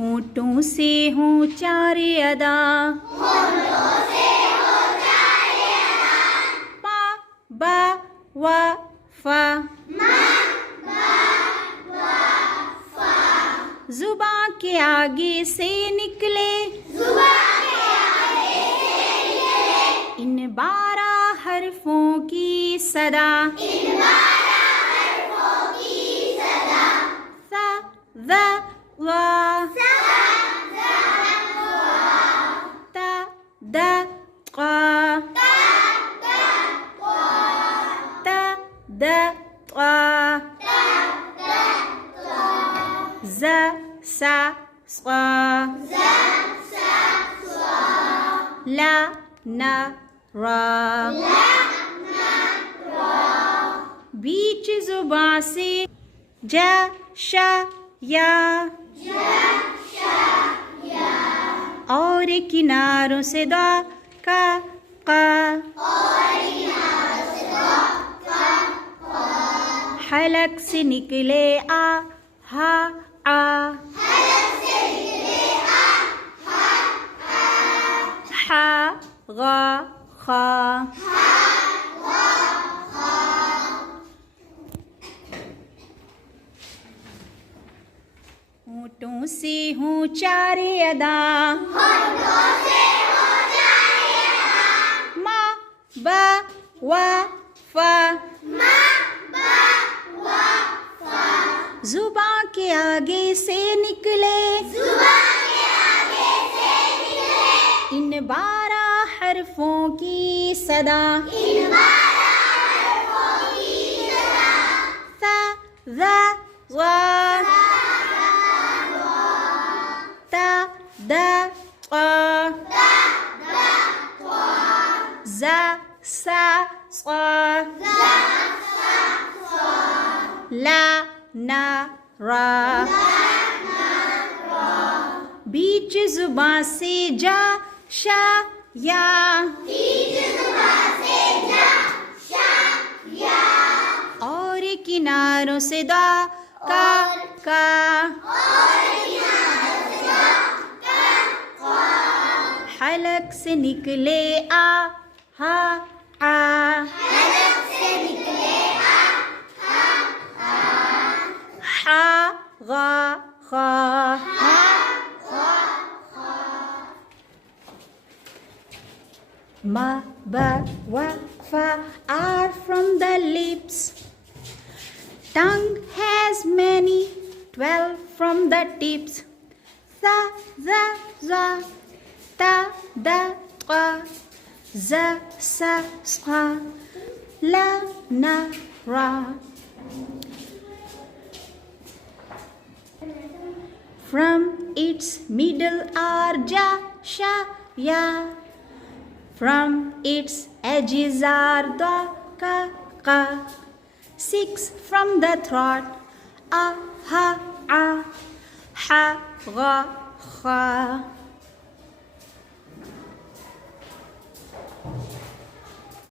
होठों से हों चारे अदा, पा बा वा फा, जुबां के आगे से निकले इन 12 हरफों की सदा, सा ज़ वा, ता द क़ा, ता द क़ा, ज़ सा क़ा, ला ना रा, बीच जुबां से जा शा या, और किनारों से दा का का, हलक से निकले आ हा आ, हा गा खा, होठों से हों चारे अदा, मा बा वा फा, जुबां के आगे से निकले इन 12 हरफों की सदा, सा ज़ वा, ता द क़ा, ज़ सा क़ा, ला ना रा, बीच जुबां से जा शा या, और किनारों से दा का, हलक से निकले आ हा आ, हा गा खा, ma ba wa fa are from the lips. Tongue has many, 12 from the tips. Sa za za, ta da qa, za sa sa, la na ra. From its middle are ja sha ya, from its edges are da ka ka. 6 from the throat, a ha a, ha ga kha.